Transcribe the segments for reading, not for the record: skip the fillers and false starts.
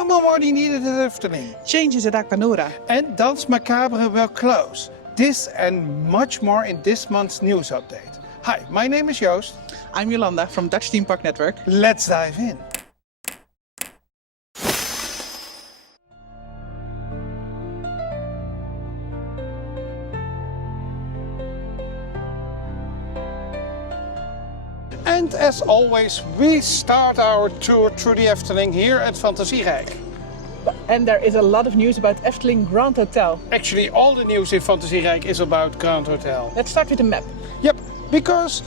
no more money needed at Efteling. Changes at Aquanura. And Danse Macabre will close. This and much more in this month's news update. Hi, my name is Joost. I'm Jolanda from Dutch Theme Park Network. Let's dive in. And as always, we start our tour through the Efteling here at Fantasierijk. And there is a lot of news about Efteling Grand Hotel. Actually, all the news in Fantasierijk is about Grand Hotel. Let's start with the map. Yep, because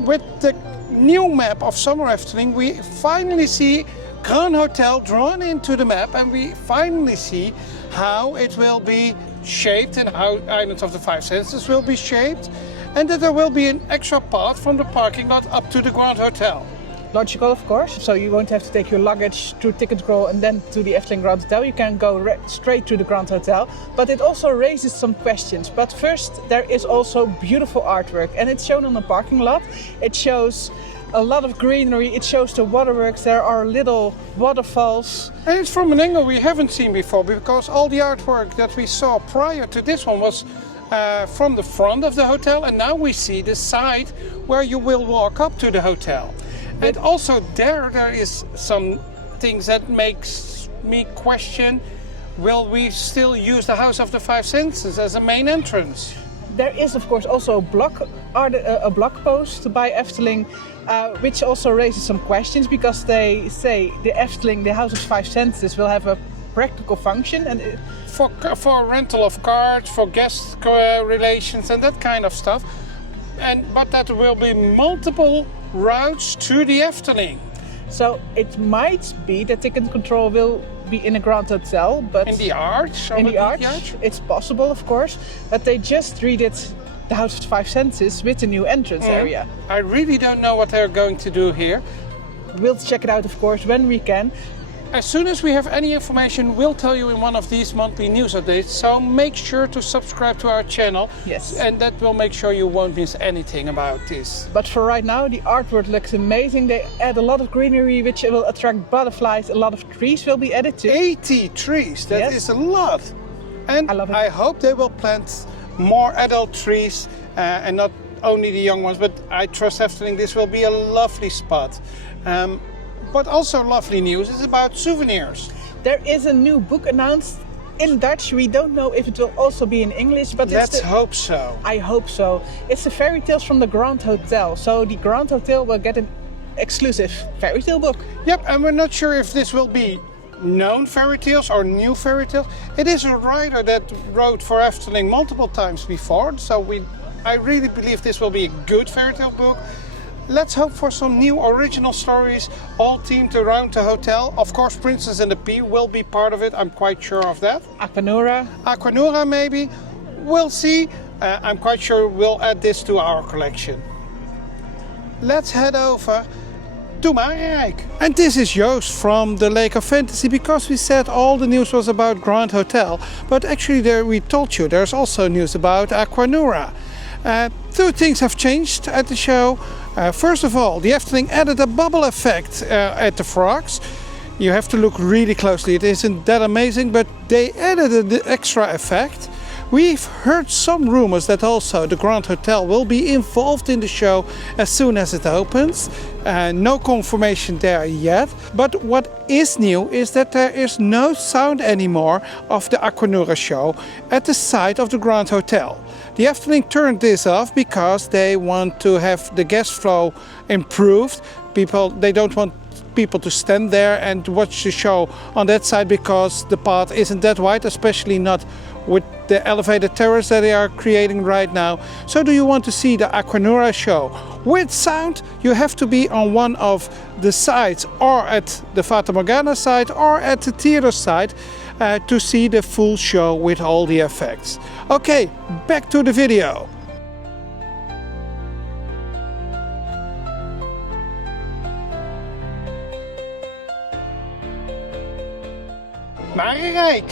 with the new map of Summer Efteling, we finally see Grand Hotel drawn into the map, and we finally see how it will be shaped and how Islands of the Five Senses will be shaped, and that there will be an extra path from the parking lot up to the Grand Hotel. Logical, of course, so you won't have to take your luggage through ticket scroll and then to the Efteling Grand Hotel. You can go straight to the Grand Hotel, but it also raises some questions. But first, there is also beautiful artwork, and it's shown on the parking lot. It shows a lot of greenery, it shows the waterworks, there are little waterfalls. And it's from an angle we haven't seen before, because all the artwork that we saw prior to this one was from the front of the hotel, and now we see the side where you will walk up to the hotel. And also there is some things that makes me question, will we still use the House of the Five Senses as a main entrance? There is of course also a blog post by Efteling which also raises some questions, because they say the Efteling, the House of Five Senses, will have a practical function and for rental of cars, for guest relations and that kind of stuff. But that will be multiple routes to the Efteling. So it might be that ticket control will be in a Grand Hotel, but in the arch. In the arch, it's possible, of course. But they just redid the House of Five Senses with a new entrance area. I really don't know what they're going to do here. We'll check it out, of course, when we can. As soon as we have any information, we'll tell you in one of these monthly news updates. So make sure to subscribe to our channel. Yes. And that will make sure you won't miss anything about this. But for right now, the artwork looks amazing. They add a lot of greenery, which will attract butterflies. A lot of trees will be added to. 80 trees, that is a lot. And I love it. I hope they will plant more adult trees and not only the young ones, but I trust Efteling this will be a lovely spot. But also lovely news is about souvenirs. There is a new book announced in Dutch. We don't know if it will also be in English, but let's hope so. I hope so. It's the fairy tales from the Grand Hotel. So the Grand Hotel will get an exclusive fairy tale book. Yep, and we're not sure if this will be known fairy tales or new fairy tales. It is a writer that wrote for Efteling multiple times before, so I really believe this will be a good fairy tale book. Let's hope for some new original stories, all themed around the hotel. Of course, Princess and the Pea will be part of it, I'm quite sure of that. Aquanura maybe. We'll see. I'm quite sure we'll add this to our collection. Let's head over to Marerijk. And this is Joost from the Lake of Fantasy, because we said all the news was about Grand Hotel, but actually we told you there's also news about Aquanura. Two things have changed at the show. First of all, the Efteling added a bubble effect at the frogs. You have to look really closely, it isn't that amazing, but they added the extra effect. We've heard some rumors that also the Grand Hotel will be involved in the show as soon as it opens. No confirmation there yet. But what is new is that there is no sound anymore of the Aquanura show at the side of the Grand Hotel. The Efteling turned this off because they want to have the guest flow improved. They don't want people to stand there and watch the show on that side, because the path isn't that wide, especially not with the elevated terrace that they are creating right now. So do you want to see the Aquanura show with sound? You have to be on one of the sides, or at the Fata Morgana side or at the theater side, to see the full show with all the effects. Okay, back to the video. Marerijk,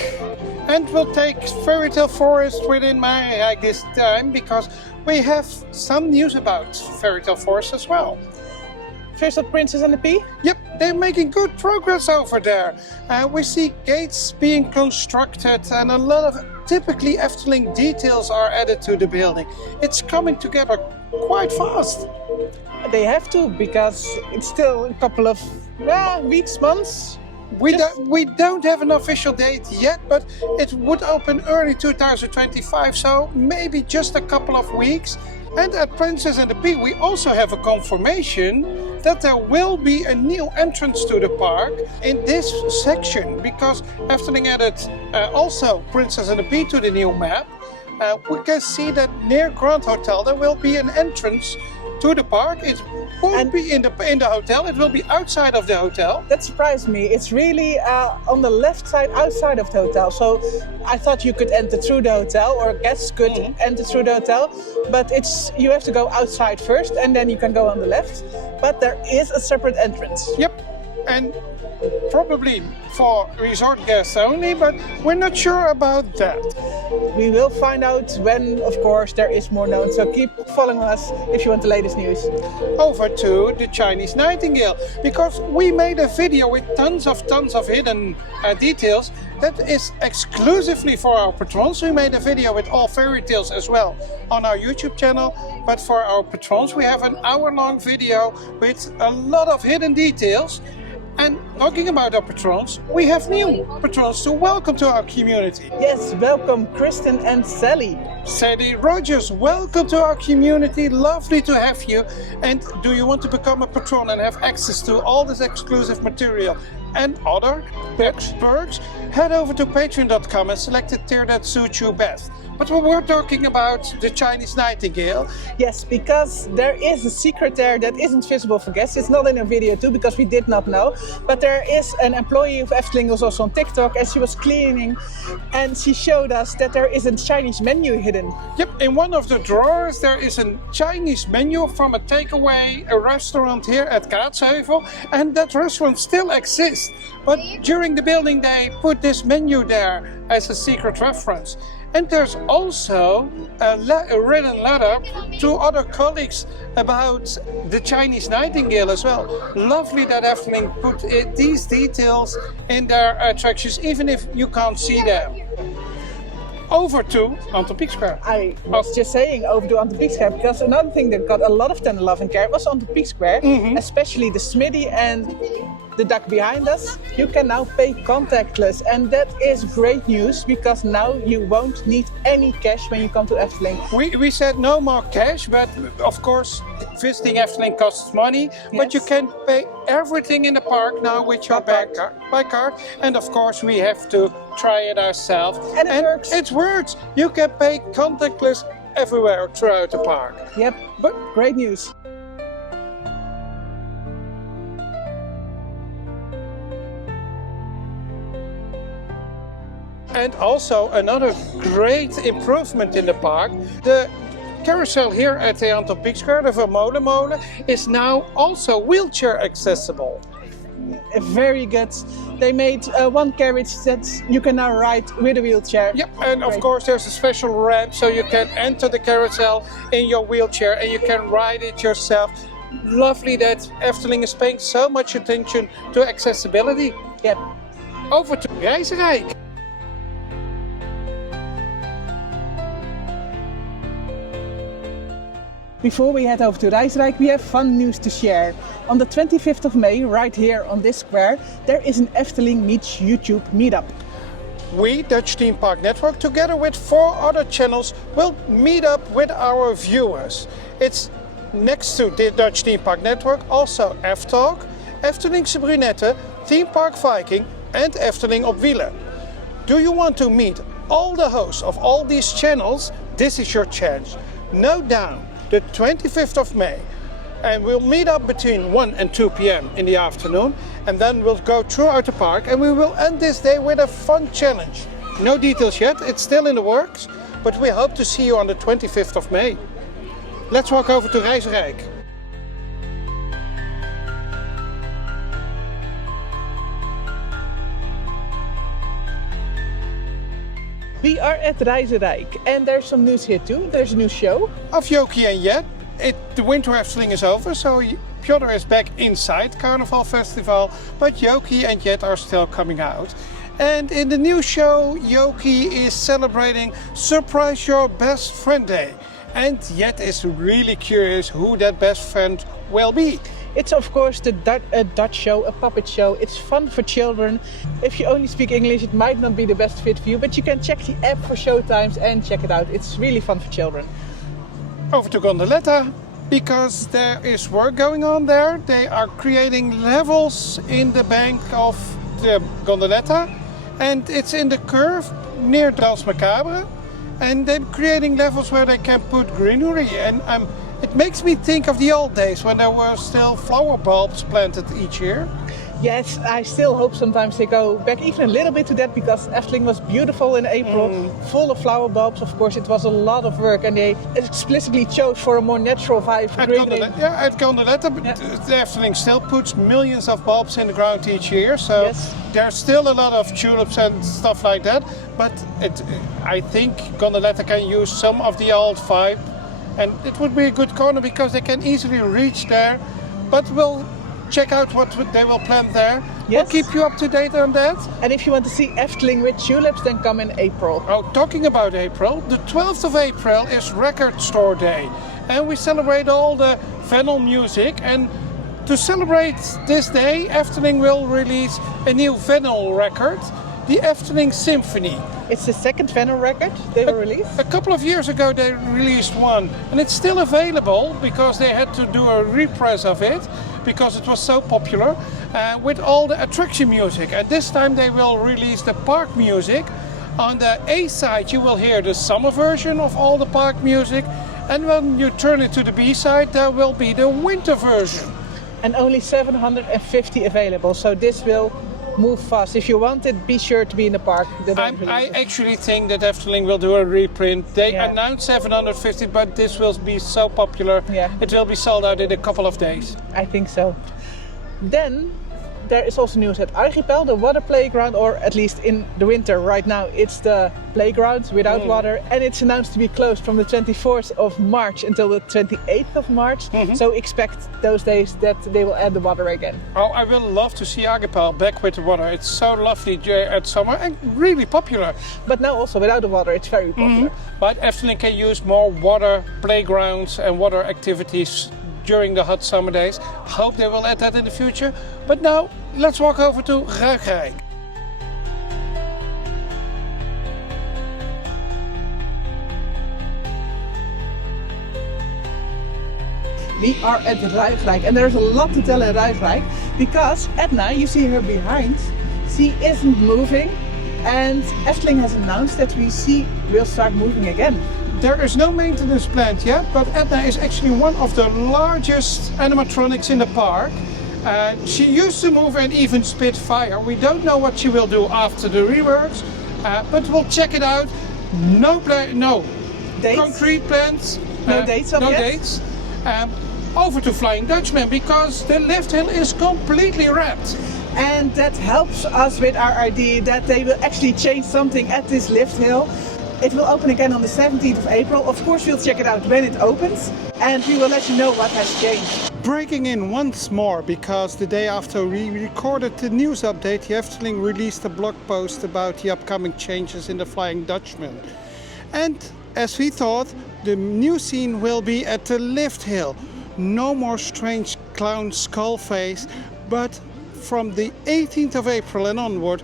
and we'll take Fairytale Forest within Marerijk this time, because we have some news about Fairytale Forest as well. First up, Princess and the Pea? Yep. they're making good progress over there. We see gates being constructed and a lot of typically Efteling details are added to the building. It's coming together quite fast. They have to, because it's still a couple of weeks, months. We don't have an official date yet, but it would open early 2025, so maybe just a couple of weeks. And at Princess and the Pea, we also have a confirmation that there will be a new entrance to the park in this section, because Efteling added also Princess and the Pea to the new map. We can see that near Grand Hotel there will be an entrance to the park. It won't be in the hotel, it will be outside of the hotel. That surprised me. It's really on the left side outside of the hotel. So I thought you could enter through the hotel, or guests could enter through the hotel, but you have to go outside first and then you can go on the left. But there is a separate entrance. Yep, and probably for resort guests only, but we're not sure about that. We will find out when, of course, there is more known. So keep following us if you want the latest news. Over to the Chinese Nightingale, because we made a video with tons of hidden details that is exclusively for our patrons. We made a video with all fairy tales as well on our YouTube channel, but for our patrons we have an hour-long video with a lot of hidden details. And talking about our patrons, we have new patrons to welcome to our community. Yes, welcome Kristen and Sally. Sadie Rogers, welcome to our community. Lovely to have you. And do you want to become a patron and have access to all this exclusive material and other perks? Head over to patreon.com and select the tier that suits you best. But we were talking about the Chinese Nightingale. Yes, because there is a secret there that isn't visible for guests. It's not in a video too, because we did not know. But there is an employee of Efteling who's also on TikTok, and she was cleaning and she showed us that there is a Chinese menu hidden. Yep, in one of the drawers there is a Chinese menu from a takeaway, a restaurant here at Kaatsheuvel, and that restaurant still exists. But during the building they put this menu there as a secret reference. And there's also a written letter to other colleagues about the Chinese Nightingale as well. Lovely that Efteling put these details in their attractions, even if you can't see them. Over to Anton Pieck Square. I was just saying over to Anton Pieck Square, because another thing that got a lot of tender love and care was Anton Pieck Square, especially the Smithy and the duck behind us. You can now pay contactless, and that is great news, because now you won't need any cash when you come to Efteling. We said no more cash, but of course visiting Efteling costs money, but you can pay everything in the park now with your by card, and of course we have to try it ourselves. And it works. It works. You can pay contactless everywhere throughout the park. Yep, but great news. And also another great improvement in the park, the carousel here at the Anton Pieck Square, the Vermolen, is now also wheelchair accessible. Very good. They made one carriage that you can now ride with a wheelchair. Yep, and of course there's a special ramp so you can enter the carousel in your wheelchair and you can ride it yourself. Lovely that Efteling is paying so much attention to accessibility. Yep. Over to Reizenrijk. Before we head over to Reizenrijk, we have fun news to share. On the 25th of May, right here on this square, there is an Efteling Meets YouTube meetup. We, Dutch Theme Park Network, together with 4 other channels, will meet up with our viewers. It's next to the Dutch Theme Park Network, also F-Talk, Eftelingse Brunette, Theme Park Viking and Efteling op Wielen. Do you want to meet all the hosts of all these channels? This is your chance. Note down the 25th of May, and we'll meet up between 1 and 2 p.m. in the afternoon, and then we'll go throughout the park and we will end this day with a fun challenge. No details yet, it's still in the works, but we hope to see you on the 25th of May. Let's walk over to Reizenrijk. We are at Reizenrijk, and there's some news here too. There's a new show. Of Jokie and Jet. The winter Efteling is over, so Piotr is back inside Carnival Festival, but Yoki and Jet are still coming out. And in the new show, Yoki is celebrating Surprise Your Best Friend Day. And Jet is really curious who that best friend will be. It's of course a Dutch show, a puppet show. It's fun for children. If you only speak English, it might not be the best fit for you, but you can check the app for showtimes and check it out. It's really fun for children. Over to Gondoletta, because there is work going on there. They are creating levels in the bank of the Gondoletta, and it's in the curve near Danse Macabre. And they're creating levels where they can put greenery, and it makes me think of the old days when there were still flower bulbs planted each year. Yes, I still hope sometimes they go back even a little bit to that, because Efteling was beautiful in April, full of flower bulbs. Of course, it was a lot of work, and they explicitly chose for a more natural vibe. At Gondoletta, the Efteling still puts millions of bulbs in the ground each year, so there's still a lot of tulips and stuff like that. But I think Gondoletta can use some of the old vibe, and it would be a good corner because they can easily reach there. But we'll check out what they will plant there. Yes. We'll keep you up to date on that. And if you want to see Efteling with tulips, then come in April. Oh, talking about April, the 12th of April is Record Store Day. And we celebrate all the vinyl music. And to celebrate this day, Efteling will release a new vinyl record, the Efteling Symphony. It's the second vinyl record they will release. A couple of years ago they released one, and it's still available because they had to do a repress of it because it was so popular with all the attraction music. And this time they will release the park music. On the A side you will hear the summer version of all the park music, and when you turn it to the B side there will be the winter version. And only 750 available, so this will move fast. If you want it, be sure to be in the park. I actually think that Efteling will do a reprint. They announced 750, but this will be so popular. It will be sold out in a couple of days. I think so. Then there is also news at Archipel, the water playground, or at least in the winter right now, it's the playground without water, and it's announced to be closed from the 24th of March until the 28th of March. So expect those days that they will add the water again. Oh, I will love to see Archipel back with the water. It's so lovely at summer and really popular. But now also without the water, it's very popular. But Efteling can use more water playgrounds and water activities during the hot summer days. Hope they will add that in the future. But now let's walk over to Reizenrijk. We are at Reizenrijk, and there's a lot to tell in Reizenrijk because Edna, you see her behind, she isn't moving, and Efteling has announced that we'll start moving again. There is no maintenance planned yet, but Edna is actually one of the largest animatronics in the park. She used to move and even spit fire. We don't know what she will do after the reworks, but we'll check it out. No dates? Concrete plans. No dates of no yet? dates. Over to Flying Dutchman because the lift hill is completely wrapped. And that helps us with our idea that they will actually change something at this lift hill. It will open again on the 17th of April. Of course, we'll check it out when it opens, and we will let you know what has changed. Breaking in once more, because the day after we recorded the news update, the Efteling released a blog post about the upcoming changes in the Flying Dutchman. And as we thought, the new scene will be at the lift hill. No more strange clown skull face, but from the 18th of April and onward,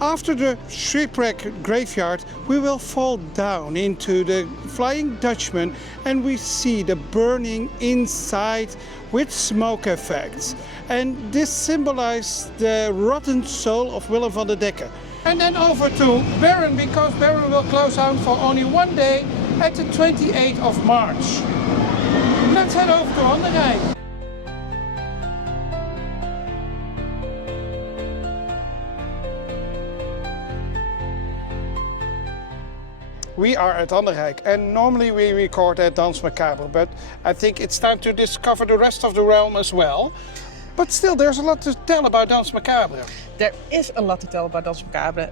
after the shipwreck graveyard, we will fall down into the Flying Dutchman and we see the burning inside with smoke effects. And this symbolizes the rotten soul of Willem van der Decken. And then over to Baron, because Baron will close down for only one day at the 28th of March. Let's head over to Anderrijk. We are at Anderrijk, and normally we record at Danse Macabre, but I think it's time to discover the rest of the realm as well. But still, there's a lot to tell about Danse Macabre. There is a lot to tell about Danse Macabre.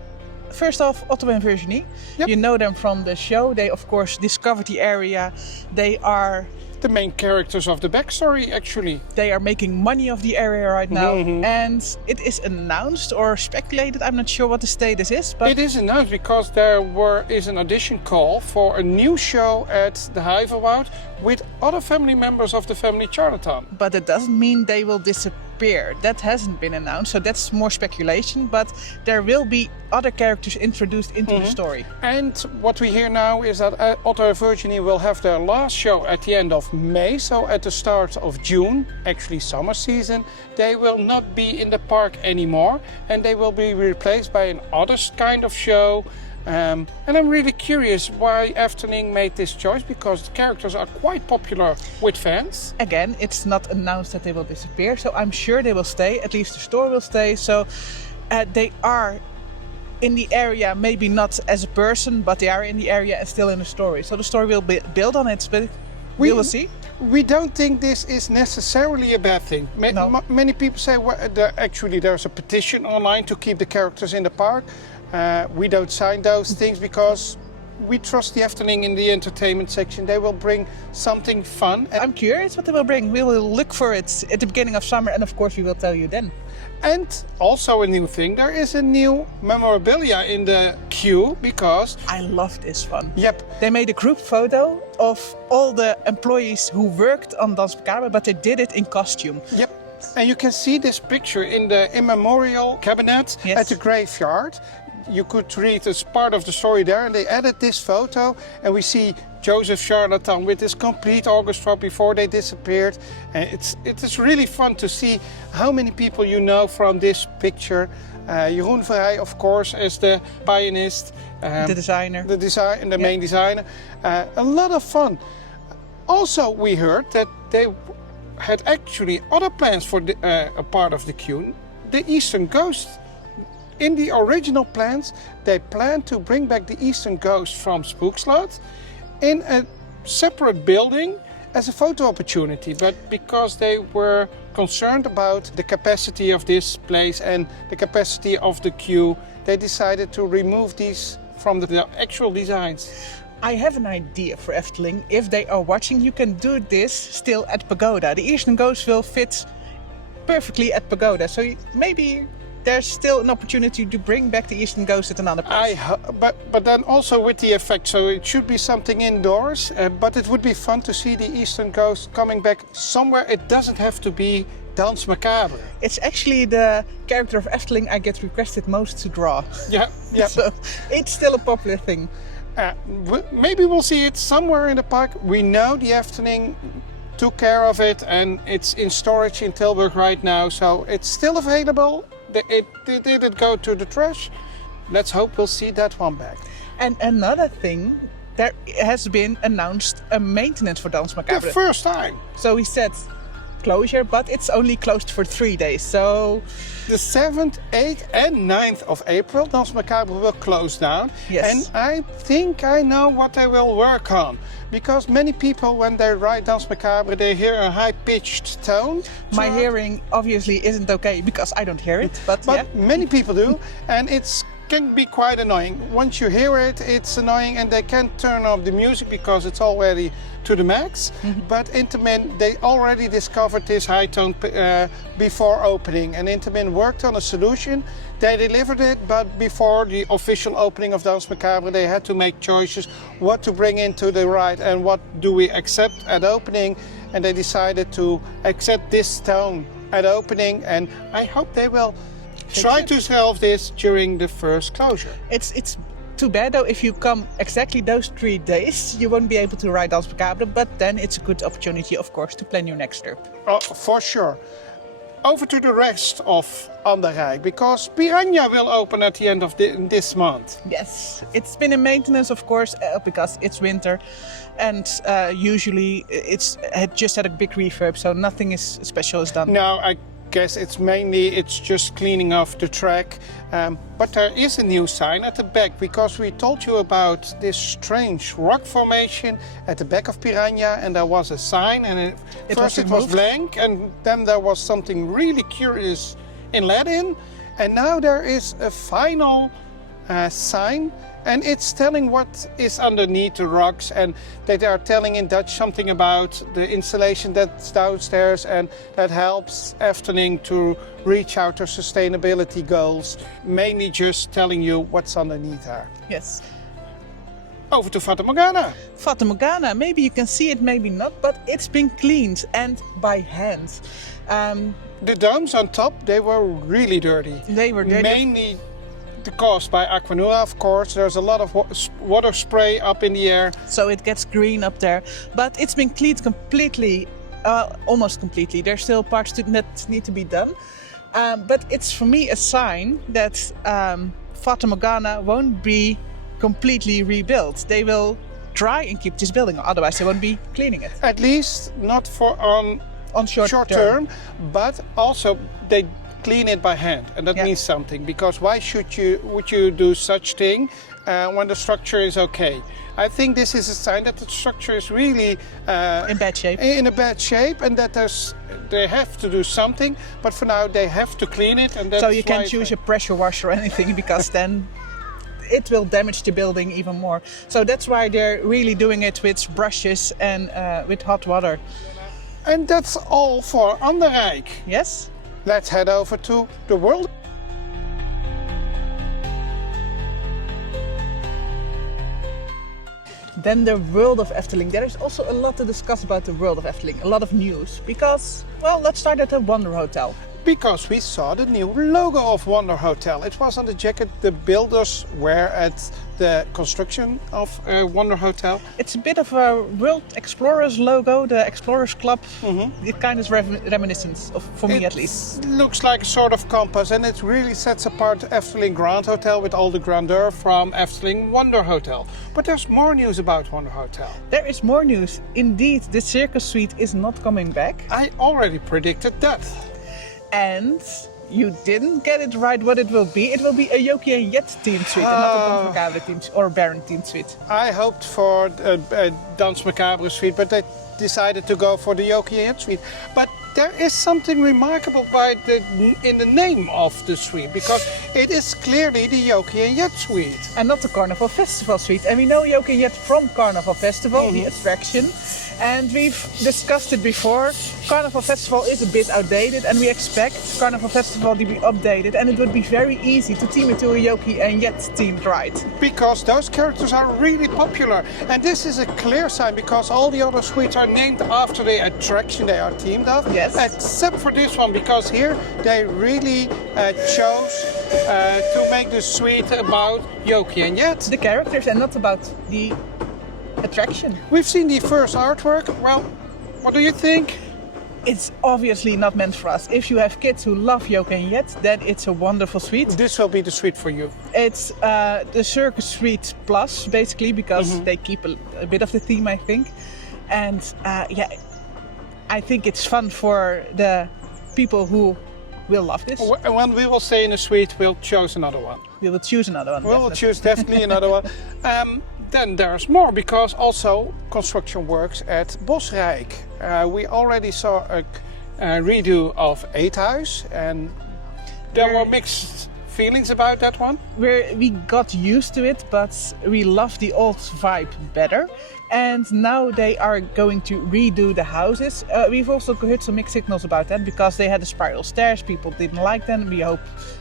first off, Otto and Virginie. Yep. You know them from the show. They, of course, discovered the area. They are The main characters of the backstory, actually. They are making money of the area right now, and it is announced or speculated. I'm not sure what the status is, but It is announced because there is an audition call for a new show at the Hivewoud with other family members of the family Charlatan. but it doesn't mean they will disappear. That hasn't been announced, so that's more speculation. But there will be other characters introduced into the story. And what we hear now is that Otto and Virginie will have their last show at the end of May, so at the start of June, actually summer season, they will not be in the park anymore, and they will be replaced by an other kind of show. And I'm really curious why Efteling made this choice, because the characters are quite popular with fans. Again, it's not announced that they will disappear, so I'm sure they will stay. At least the store will stay. So they are in the area, maybe not as a person, but they are in the area and still in the story. So the story will be built on it, but we will see. We don't think this is necessarily a bad thing. No. Many people say, well, actually there's a petition online to keep the characters in the park. We don't sign those things because we trust the Efteling in the entertainment section. They will bring something fun. I'm curious what they will bring. We will look for it at the beginning of summer, and of course we will tell you then. And also a new thing, there is a new memorabilia in the queue because... I love this one. Yep. They made a group photo of all the employees who worked on Danse Macabre, but they did it in costume. Yep. And you can see this picture in the immemorial cabinet at the graveyard. You could read as part of the story there, and they added this photo, and we see Joseph Charlatan with his complete orchestra before they disappeared. And it is really fun to see how many people you know from this picture. Jeroen Verheij, of course, as the pianist, The designer. the main designer. A lot of fun. Also, we heard that they had actually other plans for a part of the queue, the Eastern Ghost. In the original plans, they planned to bring back the Eastern Ghost from Spookslot in a separate building as a photo opportunity. But because they were concerned about the capacity of this place and the capacity of the queue, they decided to remove these from the actual designs. I have an idea for Efteling. If they are watching, you can do this still at Pagoda. The Eastern Ghost will fit perfectly at Pagoda. So maybe there's still an opportunity to bring back the Eastern Ghost at another place. But then also with the effect, so it should be something indoors. But it would be fun to see the Eastern Ghost coming back somewhere. It doesn't have to be Danse Macabre. It's actually the character of Efteling I get requested most to draw. Yeah. So it's still a popular thing. Maybe we'll see it somewhere in the park. We know the Efteling took care of it, and it's in storage in Tilburg right now, so it's still available. It didn't go to the trash. Let's hope we'll see that one back. And another thing, there has been announced a maintenance for Danse Macabre. The first time. So we said closure, but it's only closed for 3 days. So the 7th, 8th and 9th of April, Danse Macabre will close down. Yes. And I think I know what they will work on. Because many people, when they write Danse Macabre, they hear a high-pitched tone. My hearing obviously isn't okay because I don't hear it. But yeah. Many people do, and it can be quite annoying. Once you hear it, it's annoying, and they can't turn off the music because it's already to the max. But Intamin, they already discovered this high tone before opening, and Intamin worked on a solution. They delivered it, but before the official opening of Danse Macabre, they had to make choices what to bring into the ride and what do we accept at opening. And they decided to accept this tone at opening, and I hope they will try to solve this during the first closure. It's too bad though, if you come exactly those 3 days, you won't be able to ride Danse Macabre, but then it's a good opportunity, of course, to plan your next trip. Oh, for sure. Over to the rest of Marerijk, because Piranha will open at the end of this month. Yes, it's been in maintenance, of course, because it's winter, and usually it just had a big refurb, so nothing is special is done. No, I guess it's just cleaning off the track. But there is a new sign at the back, because we told you about this strange rock formation at the back of Piranha, and there was a sign, and first it was blank, and then there was something really curious in Latin, and now there is a final sign, and it's telling what is underneath the rocks, and they are telling in Dutch something about the installation that's downstairs, and that helps Efteling to reach out their sustainability goals, mainly just telling you what's underneath there. Yes. Over to Fata Morgana. Fata Morgana, maybe you can see it, maybe not, but it's been cleaned and by hand. The domes on top, they were really dirty. They were dirty. Mainly caused by Aquanura, of course. There's a lot of water spray up in the air. So it gets green up there. But it's been cleaned completely, almost completely. There's still parts that need to be done. But it's for me a sign that Fata Morgana won't be completely rebuilt. They will try and keep this building, otherwise they won't be cleaning it. At least not for on short term, but also they clean it by hand, and that means something, because why would you do such thing when the structure is okay? I think this is a sign that the structure is really in bad shape. In a bad shape, and that they have to do something. But for now, they have to clean it, and that's so you can't use a pressure washer or anything, because then it will damage the building even more. So that's why they're really doing it with brushes and with hot water. And that's all for Anderrijk. Yes. Let's head over to the world. Then the world of Efteling. There is also a lot to discuss about the world of Efteling. A lot of news. Because, well, let's start at the Wonder Hotel. Because we saw the new logo of Wonder Hotel. It was on the jacket the builders wear at the construction of Wonder Hotel. It's a bit of a World Explorers logo, the Explorers Club. It kind of reminiscence of, for me at least. It looks like a sort of compass, and it really sets apart Efteling Grand Hotel with all the grandeur from Efteling Wonder Hotel. But there's more news about Wonder Hotel. There is more news. Indeed, the Circus Suite is not coming back. I already predicted that. And you didn't get it right what it will be. It will be a Yoki and Jet themed suite, and not a Danse Macabre themed or Baron themed suite. I hoped for a Danse Macabre suite, but they decided to go for the Yoki and Jet suite. But there is something remarkable in the name of the suite, because it is clearly the Yoki and Jet suite. And not the Carnival Festival suite. And we know Yoki and Jet from Carnival Festival, the attraction. And we've discussed it before. Carnival Festival is a bit outdated, and we expect Carnival Festival to be updated, and it would be very easy to team it to a Yoki and Jet themed ride. Because those characters are really popular, and this is a clear sign, because all the other suites are named after the attraction they are themed of. Yes. Except for this one, because here they really chose to make the suite about Yoki and Jet. The characters, and not about the attraction. We've seen the first artwork. Well, what do you think? It's obviously not meant for us. If you have kids who love Yoki and Jet, then it's a wonderful suite. This will be the suite for you. It's the Circus Suite Plus, basically, because they keep a bit of the theme, I think. And I think it's fun for the people who will love this. When we will stay in a suite, we'll choose another one. We will choose another one. We'll choose definitely another one. Then there's more, because also construction works at Bosrijk. We already saw a redo of Eethuis, and there were mixed feelings about that one. We got used to it, but we love the old vibe better. And now they are going to redo the houses. We've also heard some mixed signals about that, because they had the spiral stairs. People didn't like them.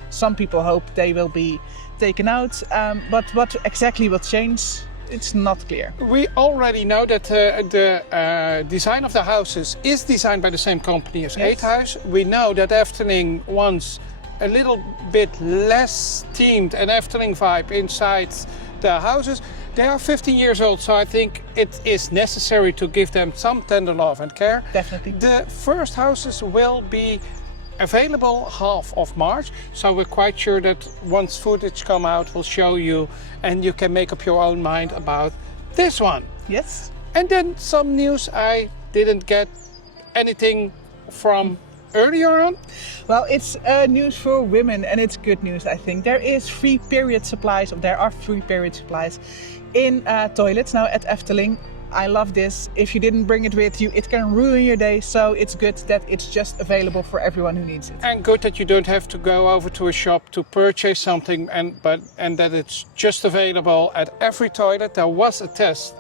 Some people hope they will be taken out. But what exactly will change, it's not clear. We already know that the design of the houses is designed by the same company as Eethuis. We know that Efteling wants a little bit less themed and Efteling vibe inside the houses. They are 15 years old, so I think it is necessary to give them some tender love and care. Definitely. The first houses will be available half of March, so we're quite sure that once footage come out, we'll show you, and you can make up your own mind about this one. Yes. And then some news I didn't get anything from earlier on. Well, it's news for women, and it's good news, I think. There are free period supplies in toilets now at Efteling. I love this. If you didn't bring it with you, it can ruin your day. So it's good that it's just available for everyone who needs it. And good that you don't have to go over to a shop to purchase something, and that it's just available at every toilet. There was a test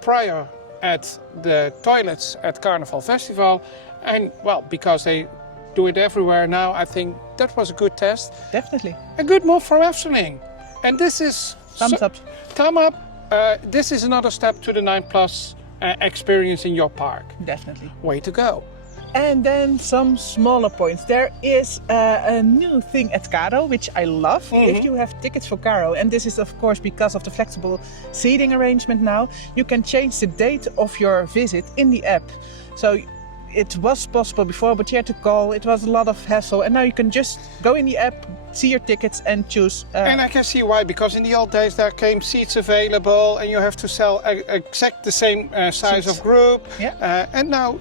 prior at the toilets at Carnival Festival, and well, because they do it everywhere now, I think that was a good test. Definitely. A good move from Efteling. And this is... Thumbs up. Thumb up. This is another step to the 9+ experience in your park. Definitely. Way to go. And then some smaller points. There is a new thing at Caro, which I love. If you have tickets for Caro, and this is of course because of the flexible seating arrangement now, you can change the date of your visit in the app. So it was possible before, but you had to call. It was a lot of hassle, and now you can just go in the app, see your tickets and choose. And I can see why, because in the old days there came seats available and you have to sell exact the same size Seats. of group. Yeah. And now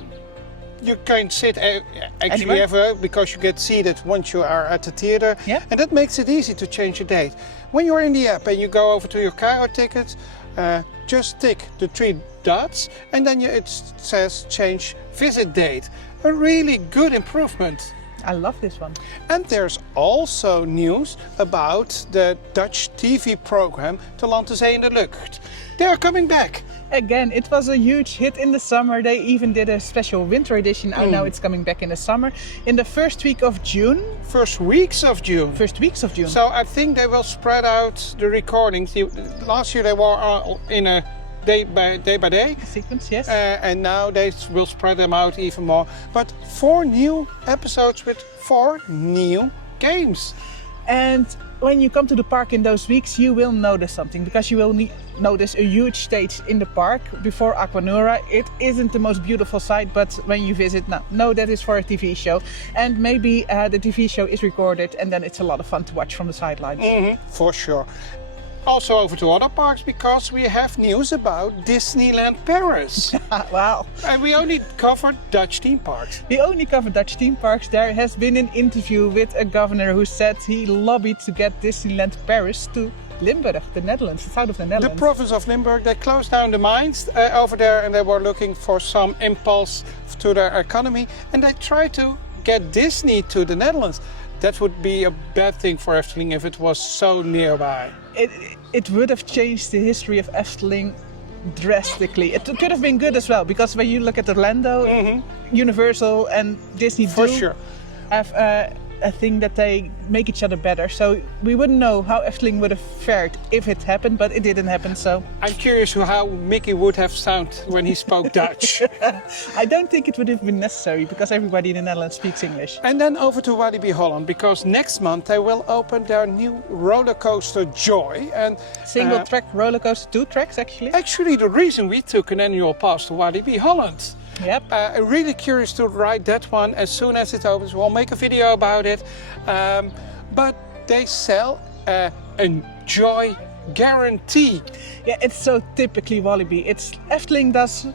you can sit actually Anywhere. ever, because you get seated once you are at the theater. Yeah. And that makes it easy to change your date. When you're in the app and you go over to your Caro tickets, just tick the 3 dots and then it says change visit date. A really good improvement. I love this one. And there's also news about the Dutch TV program De Land, de Zee en de Lucht. They are coming back. Again, it was a huge hit in the summer. They even did a special winter edition, and now it's coming back in the summer. In the first week of June. First weeks of June. First weeks of June. So I think they will spread out the recordings. Last year they were in a day by day sequence, yes. and now they will spread them out even more. But 4 new episodes with 4 new games. And when you come to the park in those weeks, you will notice something, because you will notice a huge stage in the park before Aquanura. It isn't the most beautiful sight, but when you visit, no, that is for a TV show. And maybe the TV show is recorded, and then it's a lot of fun to watch from the sidelines. For sure. Also over to other parks, because we have news about Disneyland Paris. Wow. And we only covered Dutch theme parks. We only covered Dutch theme parks. There has been an interview with a governor who said he lobbied to get Disneyland Paris to Limburg, the Netherlands, the south of the Netherlands. The province of Limburg, they closed down the mines over there, and they were looking for some impulse to their economy, and they tried to get Disney to the Netherlands. That would be a bad thing for Efteling if it was so nearby. It would have changed the history of Efteling drastically. It could have been good as well, because when you look at Orlando, Universal and Disney For sure. have a thing that they make each other better. So we wouldn't know how Efteling would have fared if it happened, but it didn't happen. So I'm curious how Mickey would have sounded when he spoke Dutch. I don't think it would have been necessary, because everybody in the Netherlands speaks English. And then over to Walibi Holland, because next month they will open their new roller coaster Joy. And Single track roller coaster, 2 tracks actually. actually the reason we took an annual pass to Walibi Holland. Yep. I'm really curious to ride that one as soon as it opens. We'll make a video about it. But they sell a Joy guarantee. Yeah, it's so typically Walibi. It's Efteling does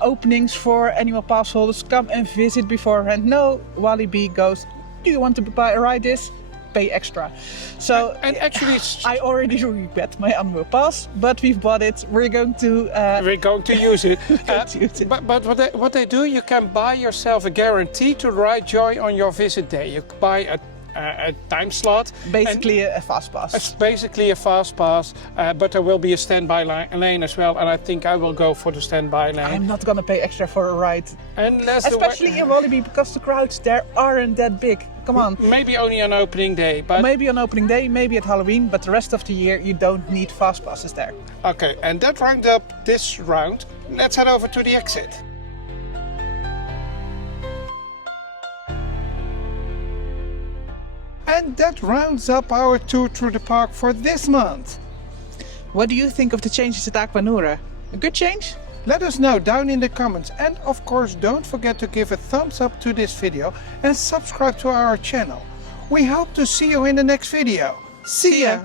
openings for annual pass holders. Come and visit beforehand. No, Walibi goes, do you want to ride this? Pay extra. So And actually, I already regret my annual pass, but we've bought it. We're going to we're going to use it. use it. But what they do, you can buy yourself a guarantee to ride Joy on your visit day. You buy a time slot. basically a fast pass. It's basically a fast pass, but there will be a standby lane as well, and I think I will go for the standby lane. I'm not gonna pay extra for a ride, Unless especially in Walibi, because the crowds there aren't that big. Come on. maybe only on opening day, but Maybe on opening day, maybe at Halloween, but the rest of the year you don't need fast passes there. okay. And that rounds up this round. Let's head over to the exit. And that rounds up our tour through the park for this month. What do you think of the changes at Aquanura? A good change? Let us know down in the comments, and of course don't forget to give a thumbs up to this video and subscribe to our channel. We hope to see you in the next video. See ya!